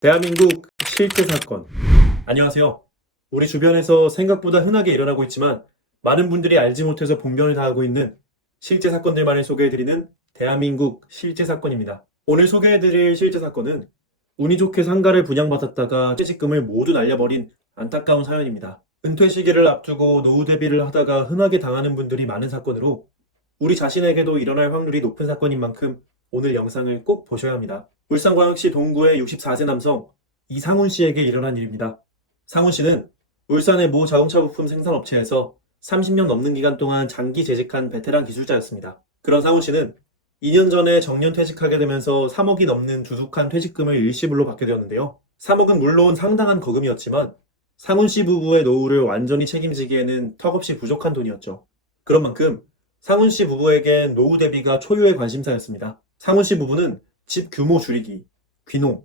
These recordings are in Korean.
대한민국 실제 사건. 안녕하세요. 우리 주변에서 생각보다 흔하게 일어나고 있지만 많은 분들이 알지 못해서 봉변을 당하고 있는 실제 사건들만을 소개해드리는 대한민국 실제 사건입니다. 오늘 소개해드릴 실제 사건은 운이 좋게 상가를 분양받았다가 퇴직금을 모두 날려버린 안타까운 사연입니다. 은퇴 시기를 앞두고 노후 대비를 하다가 흔하게 당하는 분들이 많은 사건으로 우리 자신에게도 일어날 확률이 높은 사건인 만큼 오늘 영상을 꼭 보셔야 합니다. 울산광역시 동구의 64세 남성 이상훈 씨에게 일어난 일입니다. 상훈 씨는 울산의 모 자동차 부품 생산업체에서 30년 넘는 기간 동안 장기 재직한 베테랑 기술자였습니다. 그런 상훈 씨는 2년 전에 정년 퇴직하게 되면서 3억이 넘는 두둑한 퇴직금을 일시불로 받게 되었는데요. 3억은 물론 상당한 거금이었지만 상훈 씨 부부의 노후를 완전히 책임지기에는 턱없이 부족한 돈이었죠. 그런 만큼 상훈 씨 부부에겐 노후 대비가 초유의 관심사였습니다. 상훈 씨 부부는 집 규모 줄이기, 귀농,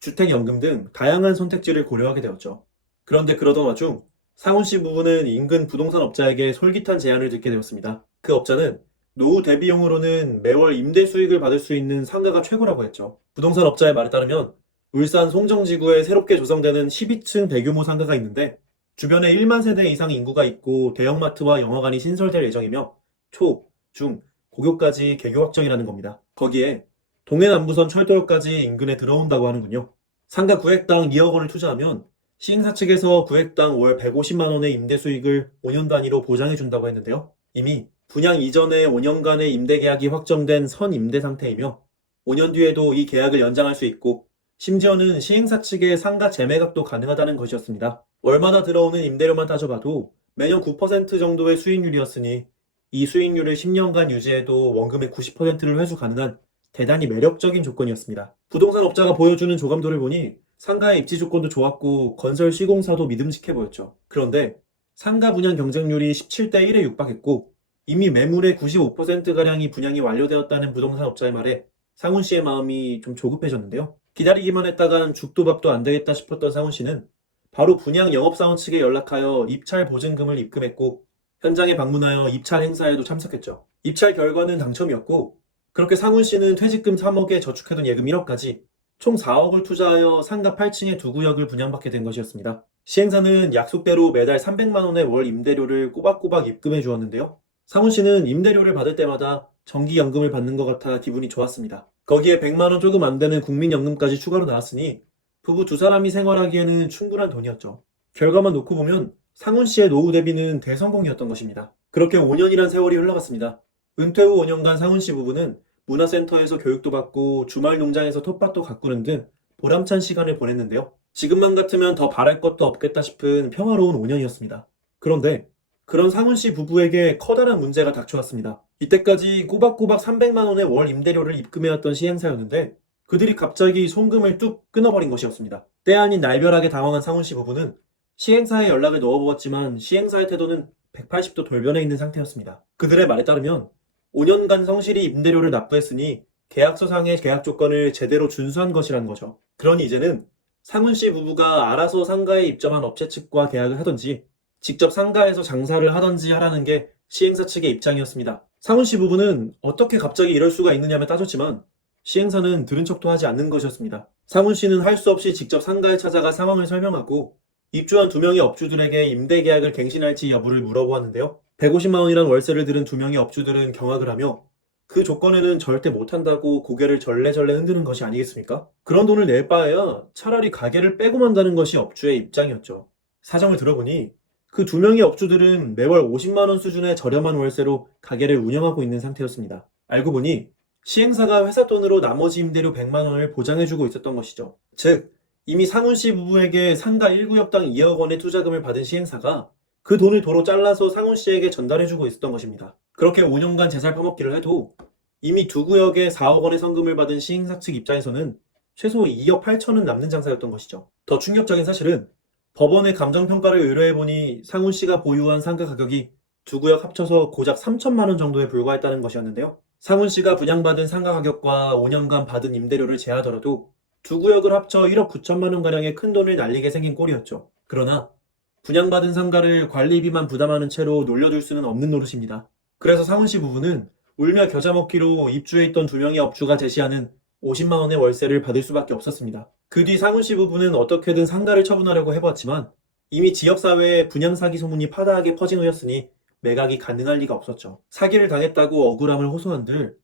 주택연금 등 다양한 선택지를 고려하게 되었죠. 그런데 그러던 와중 상훈 씨 부부는 인근 부동산 업자에게 솔깃한 제안을 듣게 되었습니다. 그 업자는 노후 대비용으로는 매월 임대 수익을 받을 수 있는 상가가 최고라고 했죠. 부동산 업자의 말에 따르면 울산 송정지구에 새롭게 조성되는 12층 대규모 상가가 있는데 주변에 1만 세대 이상 인구가 있고 대형마트와 영화관이 신설될 예정이며 초, 중, 고교까지 개교 확정이라는 겁니다. 거기에 동해남부선 철도역까지 인근에 들어온다고 하는군요. 상가 구획당 2억 원을 투자하면 시행사 측에서 구획당 월 150만 원의 임대 수익을 5년 단위로 보장해준다고 했는데요. 이미 분양 이전에 5년간의 임대 계약이 확정된 선 임대 상태이며 5년 뒤에도 이 계약을 연장할 수 있고 심지어는 시행사 측의 상가 재매각도 가능하다는 것이었습니다. 월마다 들어오는 임대료만 따져봐도 매년 9% 정도의 수익률이었으니 이 수익률을 10년간 유지해도 원금의 90%를 회수 가능한 대단히 매력적인 조건이었습니다. 부동산 업자가 보여주는 조감도를 보니 상가의 입지 조건도 좋았고 건설 시공사도 믿음직해 보였죠. 그런데 상가 분양 경쟁률이 17대 1에 육박했고 이미 매물의 95%가량이 분양이 완료되었다는 부동산 업자의 말에 상훈 씨의 마음이 좀 조급해졌는데요. 기다리기만 했다간 죽도 밥도 안 되겠다 싶었던 상훈 씨는 바로 분양 영업사원 측에 연락하여 입찰 보증금을 입금했고 현장에 방문하여 입찰 행사에도 참석했죠. 입찰 결과는 당첨이었고 그렇게 상훈 씨는 퇴직금 3억에 저축해둔 예금 1억까지 총 4억을 투자하여 상가 8층의 두 구역을 분양받게 된 것이었습니다. 시행사는 약속대로 매달 300만 원의 월 임대료를 꼬박꼬박 입금해 주었는데요. 상훈 씨는 임대료를 받을 때마다 정기연금을 받는 것 같아 기분이 좋았습니다. 거기에 100만 원 조금 안 되는 국민연금까지 추가로 나왔으니 부부 두 사람이 생활하기에는 충분한 돈이었죠. 결과만 놓고 보면 상훈 씨의 노후 대비는 대성공이었던 것입니다. 그렇게 5년이란 세월이 흘러갔습니다. 은퇴 후 5년간 상훈 씨 부부는 문화센터에서 교육도 받고 주말 농장에서 텃밭도 가꾸는 등 보람찬 시간을 보냈는데요. 지금만 같으면 더 바랄 것도 없겠다 싶은 평화로운 5년이었습니다. 그런데 그런 상훈 씨 부부에게 커다란 문제가 닥쳐왔습니다. 이때까지 꼬박꼬박 300만 원의 월 임대료를 입금해왔던 시행사였는데 그들이 갑자기 송금을 뚝 끊어버린 것이었습니다. 때 아닌 날벼락에 당황한 상훈 씨 부부는 시행사에 연락을 넣어보았지만 시행사의 태도는 180도 돌변해 있는 상태였습니다. 그들의 말에 따르면 5년간 성실히 임대료를 납부했으니 계약서상의 계약 조건을 제대로 준수한 것이라는 거죠. 그러니 이제는 상훈 씨 부부가 알아서 상가에 입점한 업체 측과 계약을 하던지 직접 상가에서 장사를 하던지 하라는 게 시행사 측의 입장이었습니다. 상훈 씨 부부는 어떻게 갑자기 이럴 수가 있느냐며 따졌지만 시행사는 들은 척도 하지 않는 것이었습니다. 상훈 씨는 할 수 없이 직접 상가에 찾아가 상황을 설명하고 입주한 두 명의 업주들에게 임대 계약을 갱신할지 여부를 물어보았는데요. 150만 원이란 월세를 들은 두 명의 업주들은 경악을 하며 그 조건에는 절대 못한다고 고개를 절레절레 흔드는 것이 아니겠습니까? 그런 돈을 낼 바에야 차라리 가게를 빼고 만다는 것이 업주의 입장이었죠. 사정을 들어보니 그 두 명의 업주들은 매월 50만 원 수준의 저렴한 월세로 가게를 운영하고 있는 상태였습니다. 알고 보니 시행사가 회사 돈으로 나머지 임대료 100만 원을 보장해주고 있었던 것이죠. 즉 이미 상훈 씨 부부에게 상가 1구역당 2억 원의 투자금을 받은 시행사가 그 돈을 도로 잘라서 상훈 씨에게 전달해주고 있었던 것입니다. 그렇게 5년간 재살 파먹기를 해도 이미 두 구역에 4억 원의 성금을 받은 시행사 측 입장에서는 최소 2억 8천은 남는 장사였던 것이죠. 더 충격적인 사실은 법원의 감정평가를 의뢰해보니 상훈 씨가 보유한 상가 가격이 두 구역 합쳐서 고작 3천만 원 정도에 불과했다는 것이었는데요. 상훈 씨가 분양받은 상가 가격과 5년간 받은 임대료를 제하더라도 두 구역을 합쳐 1억 9천만 원가량의 큰 돈을 날리게 생긴 꼴이었죠. 그러나 분양받은 상가를 관리비만 부담하는 채로 놀려둘 수는 없는 노릇입니다. 그래서 상훈 씨 부부는 울며 겨자 먹기로 입주해 있던 두 명의 업주가 제시하는 50만 원의 월세를 받을 수밖에 없었습니다. 그 뒤 상훈 씨 부부는 어떻게든 상가를 처분하려고 해보았지만 이미 지역사회에 분양 사기 소문이 파다하게 퍼진 후였으니 매각이 가능할 리가 없었죠. 사기를 당했다고 억울함을 호소한들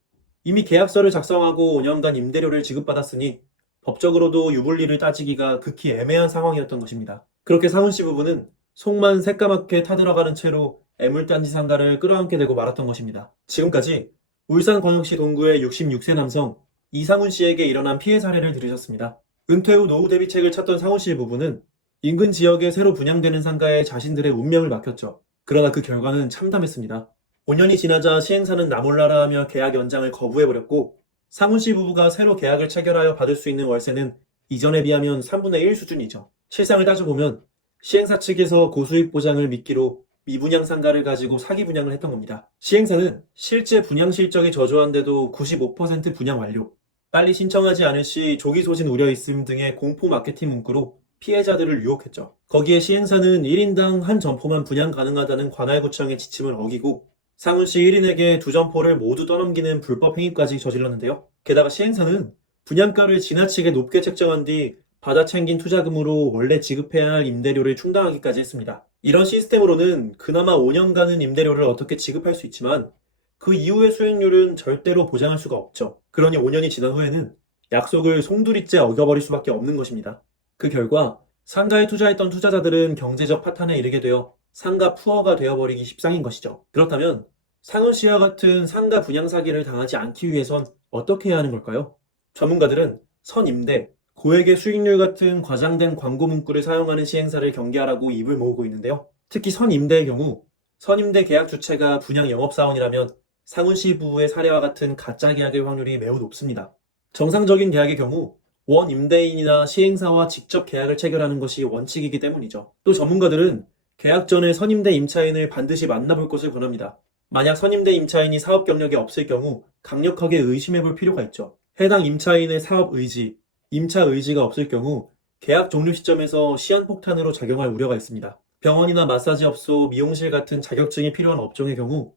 이미 계약서를 작성하고 5년간 임대료를 지급받았으니 법적으로도 유불리를 따지기가 극히 애매한 상황이었던 것입니다. 그렇게 상훈 씨 부부는 속만 새까맣게 타들어가는 채로 애물단지 상가를 끌어안게 되고 말았던 것입니다. 지금까지 울산광역시 동구의 66세 남성 이상훈 씨에게 일어난 피해 사례를 들으셨습니다. 은퇴 후 노후 대비책을 찾던 상훈 씨 부부는 인근 지역에 새로 분양되는 상가에 자신들의 운명을 맡겼죠. 그러나 그 결과는 참담했습니다. 5년이 지나자 시행사는 나 몰라라 하며 계약 연장을 거부해버렸고 상훈 씨 부부가 새로 계약을 체결하여 받을 수 있는 월세는 이전에 비하면 3분의 1 수준이죠. 실상을 따져보면 시행사 측에서 고수익 보장을 미끼로 미분양 상가를 가지고 사기 분양을 했던 겁니다. 시행사는 실제 분양 실적이 저조한데도 95% 분양 완료, 빨리 신청하지 않을 시 조기 소진 우려 있음 등의 공포 마케팅 문구로 피해자들을 유혹했죠. 거기에 시행사는 1인당 한 점포만 분양 가능하다는 관할구청의 지침을 어기고 상훈 씨 1인에게 두 점포를 모두 떠넘기는 불법 행위까지 저질렀는데요. 게다가 시행사는 분양가를 지나치게 높게 책정한 뒤 받아 챙긴 투자금으로 원래 지급해야 할 임대료를 충당하기까지 했습니다. 이런 시스템으로는 그나마 5년간은 임대료를 어떻게 지급할 수 있지만 그 이후의 수익률은 절대로 보장할 수가 없죠. 그러니 5년이 지난 후에는 약속을 송두리째 어겨버릴 수밖에 없는 것입니다. 그 결과 상가에 투자했던 투자자들은 경제적 파탄에 이르게 되어 상가 푸어가 되어버리기 십상인 것이죠. 그렇다면 상훈 씨와 같은 상가 분양 사기를 당하지 않기 위해선 어떻게 해야 하는 걸까요? 전문가들은 선임대, 고액의 수익률 같은 과장된 광고 문구를 사용하는 시행사를 경계하라고 입을 모으고 있는데요. 특히 선임대의 경우 선임대 계약 주체가 분양 영업사원이라면 상훈 씨 부부의 사례와 같은 가짜 계약의 확률이 매우 높습니다. 정상적인 계약의 경우 원 임대인이나 시행사와 직접 계약을 체결하는 것이 원칙이기 때문이죠. 또 전문가들은 계약 전에 선임대 임차인을 반드시 만나볼 것을 권합니다. 만약 선임대 임차인이 사업 경력이 없을 경우 강력하게 의심해 볼 필요가 있죠. 해당 임차인의 사업 의지, 임차 의지가 없을 경우 계약 종료 시점에서 시한폭탄으로 작용할 우려가 있습니다. 병원이나 마사지업소, 미용실 같은 자격증이 필요한 업종의 경우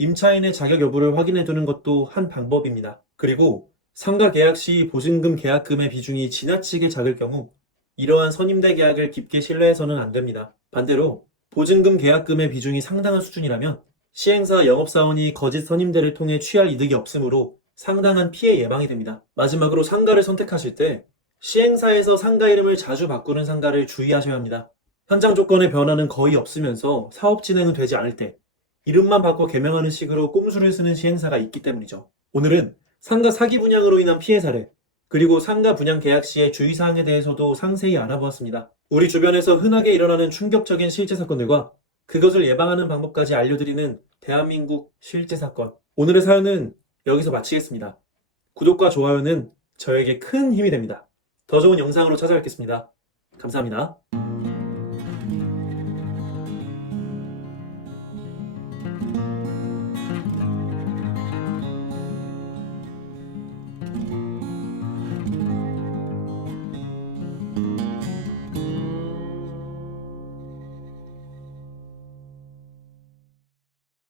임차인의 자격 여부를 확인해 두는 것도 한 방법입니다. 그리고 상가 계약 시 보증금 계약금의 비중이 지나치게 작을 경우 이러한 선임대 계약을 깊게 신뢰해서는 안 됩니다. 반대로 보증금 계약금의 비중이 상당한 수준이라면 시행사 영업사원이 거짓 선임대를 통해 취할 이득이 없으므로 상당한 피해 예방이 됩니다. 마지막으로 상가를 선택하실 때 시행사에서 상가 이름을 자주 바꾸는 상가를 주의하셔야 합니다. 현장 조건의 변화는 거의 없으면서 사업 진행은 되지 않을 때 이름만 바꿔 개명하는 식으로 꼼수를 쓰는 시행사가 있기 때문이죠. 오늘은 상가 사기 분양으로 인한 피해 사례, 그리고 상가 분양 계약 시의 주의사항에 대해서도 상세히 알아보았습니다. 우리 주변에서 흔하게 일어나는 충격적인 실제 사건들과 그것을 예방하는 방법까지 알려드리는 대한민국 실제 사건. 오늘의 사연은 여기서 마치겠습니다. 구독과 좋아요는 저에게 큰 힘이 됩니다. 더 좋은 영상으로 찾아뵙겠습니다. 감사합니다.